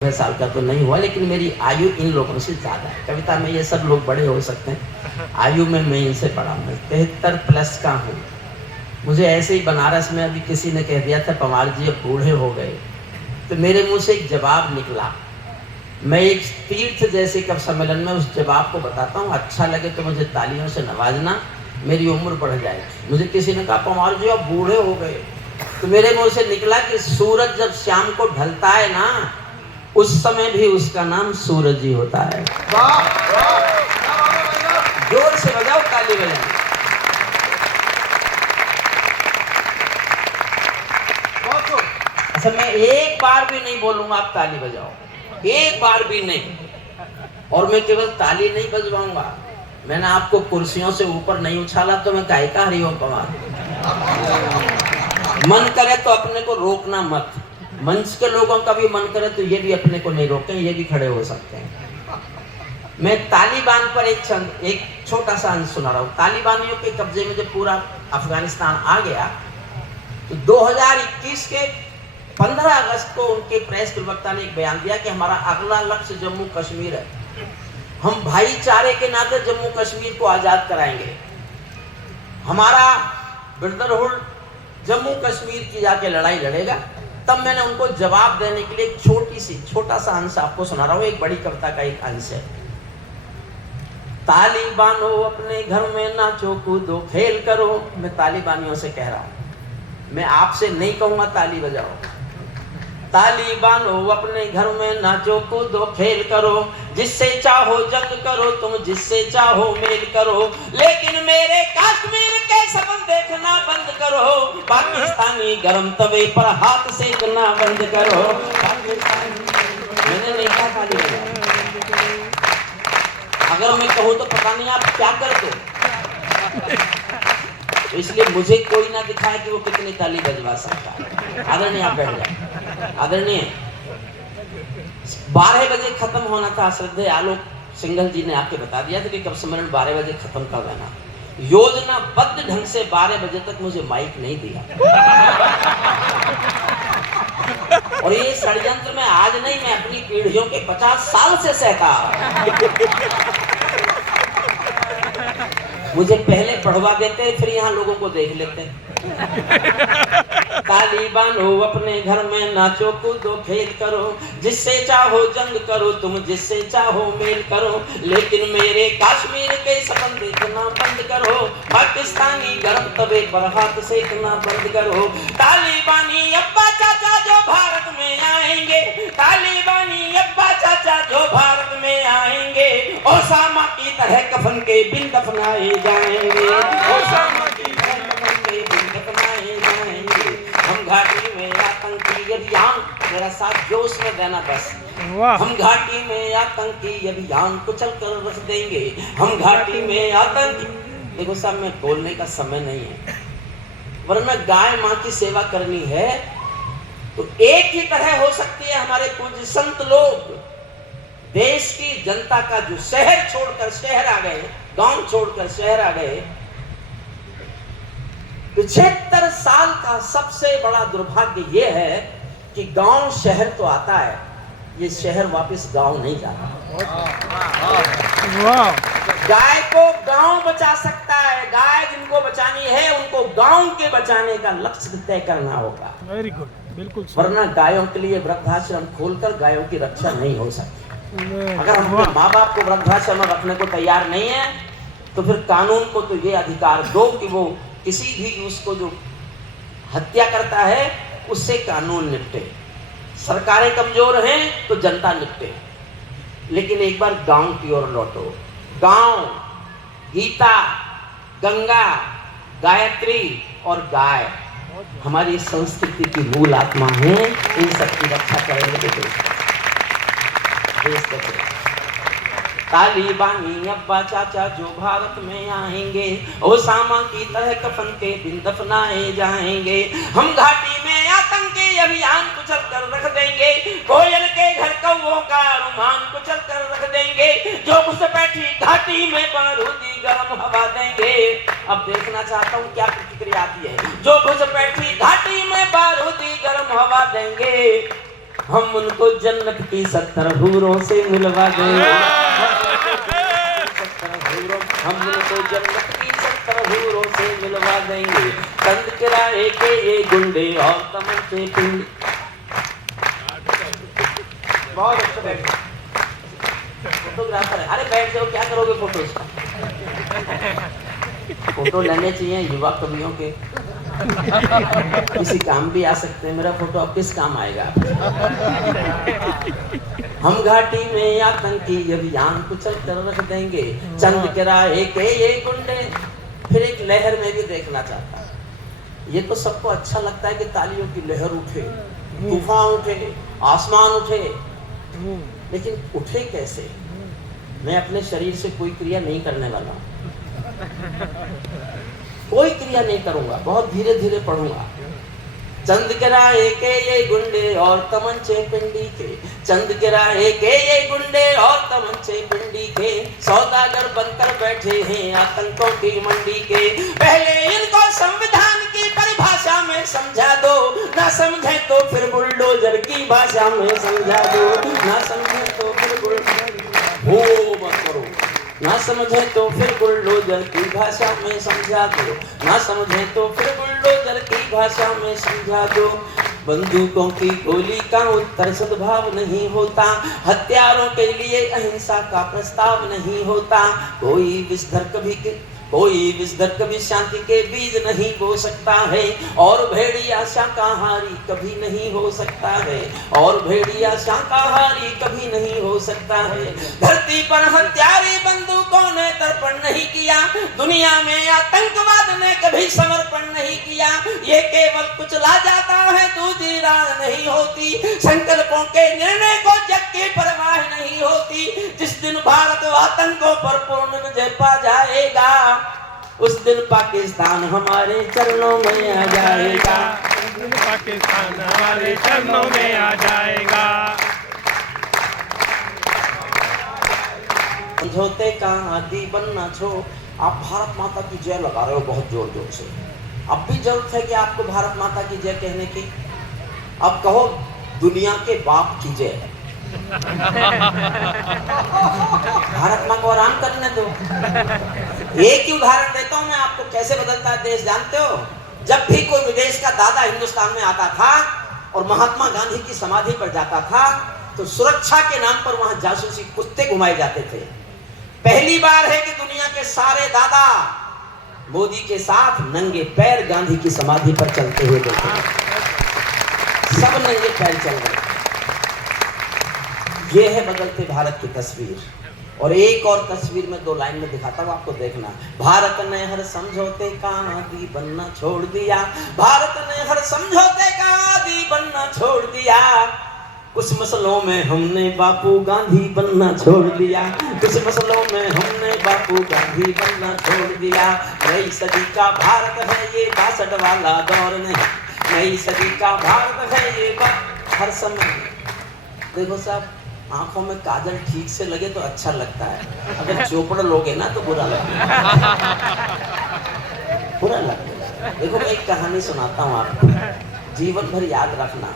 साल का तो नहीं हुआ, लेकिन मेरी आयु इन लोगों से ज़्यादा है। कविता में ये सब लोग बड़े हो सकते हैं, आयु में मैं इनसे बड़ा हूँ। 73 प्लस का हूँ। मुझे ऐसे ही बनारस में अभी किसी ने कह दिया था पवार जी अब बूढ़े हो गए, तो मेरे मुंह से एक जवाब निकला। मैं एक तीर्थ जैसे कब सम्मेलन में उस जवाब को बताता हूँ, अच्छा लगे तो मुझे तालियों से नवाजना, मेरी उम्र बढ़ जाएगी। मुझे किसी ने कहा पवार जी अब बूढ़े हो गए, तो मेरे मुंह से निकला कि सूरज जब शाम को ढलता है ना, उस समय भी उसका नाम सूरज ही होता है। जोर से बजाओ, ताली बजाओ। अच्छा, मैं एक बार भी नहीं बोलूंगा आप ताली बजाओ, एक बार भी नहीं। और मैं केवल ताली नहीं बजवाऊंगा, मैंने आपको कुर्सियों से ऊपर नहीं उछाला तो मैं काहे का हरिओम पवार। मन करे तो अपने को रोकना मत, मंच के लोगों का भी मन करे तो ये भी अपने को नहीं रोकें, ये भी खड़े हो सकते हैं। मैं तालिबान पर एक छोटा सा अंश सुना रहा हूँ। तालिबानियों के कब्जे में जब पूरा अफगानिस्तान आ गया तो 2021 के 15 अगस्त को उनके प्रेस प्रवक्ता ने एक बयान दिया कि हमारा अगला लक्ष्य जम्मू कश्मीर है, हम भाईचारे के नाते जम्मू कश्मीर को आजाद कराएंगे, हमारा ब्रदरहुड जम्मू कश्मीर की जाके लड़ाई लड़ेगा। तब मैंने उनको जवाब देने के लिए छोटा सा अंश आपको सुना रहा हूँ, एक बड़ी कविता का एक अंश है। तालिबान हो अपने घर में नाचो कूदो खेल करो। मैं तालिबानियों से कह रहा हूँ, मैं आपसे नहीं कहूंगा ताली बजाओ। तालिबान हो अपने घर में नाचो कूदो खेल करो, जिससे चाहो जंग करो तुम, जिससे चाहो मेल करो, लेकिन मेरे कश्मीर के सपन देखना बंद करो, पाकिस्तानी गरम तवे पर हाथ सेकना बंद करो। मैंने नहीं कहा ताली बजाओ, अगर मैं कहूँ तो पता नहीं आप क्या कर दो, तो इसलिए मुझे कोई ना दिखाए कि वो कितनी ताली बजवा सकता है। आदरणीय आप बैठ जाए। आदरणीय 12 बजे खत्म होना था, श्रद्धेय आलोक सिंघल जी ने आके बता दिया था कि कब सम्मेलन 12 बजे खत्म कर देना। योजनाबद्ध ढंग से 12 बजे तक मुझे माइक नहीं दिया। और ये षड्यंत्र में आज नहीं, मैं अपनी पीढ़ियों के 50 साल से सहता आ रहा। मुझे पहले पढ़वा देते, फिर यहाँ लोगों को देख लेते। तालिबान हो अपने घर में नाचो कूदो खेल करो, जिससे चाहो जंग करो तुम, जिससे चाहो मेल करो, लेकिन मेरे कश्मीर के सपन देखना बंद करो, पाकिस्तानी गरम तवे पर हाथ सेकना बंद करो। तालिबानी अब्बा चाचा जो भारत में आएंगे, तालिबानी अब्बा चाचा जो भारत में आएंगे, ओसामा की तरह कफन के बिन दफनाए जाएंगे, ओसामा की तरह कफन के बिन दफनाए जाएंगे। हम घाटी में आतंकी अभियान, मेरा साथ जोश में देना बस, हम घाटी में आतंकी अभियान को चल कर रख देंगे, हम घाटी में आतंकी। देखो साहब, मैं बोलने का समय नहीं है, वरना गाय माँ की सेवा करनी है तो एक ही तरह हो सकती है। हमारे पूज्य संत लोग देश की जनता का जो शहर छोड़कर शहर आ गए, गांव छोड़कर शहर आ गए, 75 साल का सबसे बड़ा दुर्भाग्य यह है कि गांव शहर तो आता है, ये शहर वापस गांव नहीं जाता। गाय को गांव बचा सकता है, गाय जिनको बचानी है उनको गांव के बचाने का लक्ष्य तय करना होगा। वेरी गुड, बिल्कुल। वरना गायों के लिए वृद्धाश्रम खोलकर गायों की रक्षा नहीं हो सकती। अगर हम अपने माँ बाप को वृद्धाश्रम में रखने को तैयार नहीं है तो फिर कानून को तो ये अधिकार दो कि वो किसी भी उसको जो हत्या करता है उससे कानून निपटे। सरकारें कमजोर हैं तो जनता निपटे। लेकिन एक बार गांव की ओर लौटो। गांव, गीता, गंगा, गायत्री और गाय हमारी संस्कृति की मूल आत्मा है। इन सबकी रक्षा करेंगे तो देश बचेगा। तालिबानी अब्बा चाचा जो भारत में आएंगे, ओसामा की तरह कफन के बिन दफनाए जाएंगे, हम घाटी में आतंकी अभियान कुचल कर रख देंगे, कोयल के घर कौओं का रुमान कुचल कर रख देंगे, जो घुसपैठी घाटी में बारूदी गर्म हवा देंगे। अब देखना चाहता हूँ क्या प्रतिक्रिया आती है। जो घुसपैठी घाटी में बारूदी गर्म हवा देंगे, हम उनको जन्नत की 70 हूरों से मिलवा देंगे। 70 हूरों, हम उनको जन्नत की 70 हूरों से मिलवा देंगे। चंद किराए के ये गुंडे और तमंचे पिंड। बहुत अच्छा बैठ फोटोग्राफर है। अरे बैठ जाओ, क्या करोगे फोटो? फोटो लेने चाहिए युवा कवियों के, किसी काम भी आ सकते हैं। मेरा फोटो अब किस काम आएगा? हम घाटी में आतंकी अभियान कुचल कर रख देंगे। चंद किराए के ये गुंडे। फिर एक लहर में भी देखना चाहता है। ये तो सबको अच्छा लगता है कि तालियों की लहर उठे, तूफान उठे, आसमान उठे, लेकिन उठे कैसे? मैं अपने शरीर से कोई क्रिया नहीं करने वाला, कोई क्रिया नहीं करूंगा, बहुत धीरे धीरे पढ़ूंगा। चंद किराए के ये गुंडे और तमंचे पिंडी के। चंद किराए के ये गुंडे और तमंचे पिंडी के। सौदागर बनकर बैठे हैं आतंकों की मंडी के। पहले इनको संविधान की परिभाषा में समझा दो, ना समझे तो फिर बुलडोजर की भाषा में समझा दो, ना समझे तो फिर बुलडोजर हो मत करो, ना समझे तो फिर बुलडोजर की भाषा में समझा दो, ना समझे तो फिर बुलडोजर की भाषा में समझा दो। बंदूकों की गोली का उत्तर सद्भाव नहीं होता। हथियारों के लिए अहिंसा का प्रस्ताव नहीं होता। कोई विषधर कभी शांति के बीज नहीं बो सकता है। और भेड़िया शाकाहारी कभी नहीं हो सकता है। और भेड़िया शाकाहारी कभी नहीं हो सकता है। धरती पर हत्यारे बंदूकों ने तर्पण नहीं किया। दुनिया में आतंकवाद ने कभी समर्पण नहीं किया। ये केवल कुचला जाता है, दूसरी राह नहीं होती। संकल्पों के निर्णय को जग की परवाह नहीं होती। जिस दिन भारत आतंकों पर पूर्ण विजय पा जाएगा, उस दिन पाकिस्तान हमारे चरणों में आ जाएगा। पाकिस्तान हमारे चरणों में आ जाएगा। समझौते का आदि बनना छोड़। आप भारत माता की जय लगा रहे हो बहुत जोर जोर से। अब भी जरूरत है कि आपको भारत माता की जय कहने की। अब कहो दुनिया के बाप की जय। भारत माँ को आराम करने दो। एक ही उदाहरण देता हूं मैं आपको, कैसे बदलता है देश जानते हो? जब भी कोई विदेश का दादा हिंदुस्तान में आता था और महात्मा गांधी की समाधि पर जाता था, तो सुरक्षा के नाम पर वहां जासूसी कुत्ते घुमाए जाते थे। पहली बार है कि दुनिया के सारे दादा मोदी के साथ नंगे पैर गांधी की समाधि पर चलते हुए देखे। सब नंगे पैर चल रहे। ये है बदलते भारत की तस्वीर। और एक और तस्वीर में 2 लाइन में दिखाता हूँ आपको, देखना। भारत ने हर समझौते का आदी बनना छोड़ दिया। भारत ने हर समझौते का आदी बनना छोड़ दिया। कुछ मसलों में हमने बापू गांधी बनना छोड़ दिया। कुछ मसलों में हमने बापू गांधी बनना छोड़ दिया। नई सदी का भारत है ये 62 वाला दौर नहीं। नई सदी का भारत है ये हर समय। देखो साहब, आंखों में काजल ठीक से लगे तो अच्छा लगता है, अगर चोपड़ लोगे ना तो बुरा लगेगा। बुरा लगेगा। देखो मैं एक कहानी सुनाता हूँ आपको, जीवन भर याद रखना।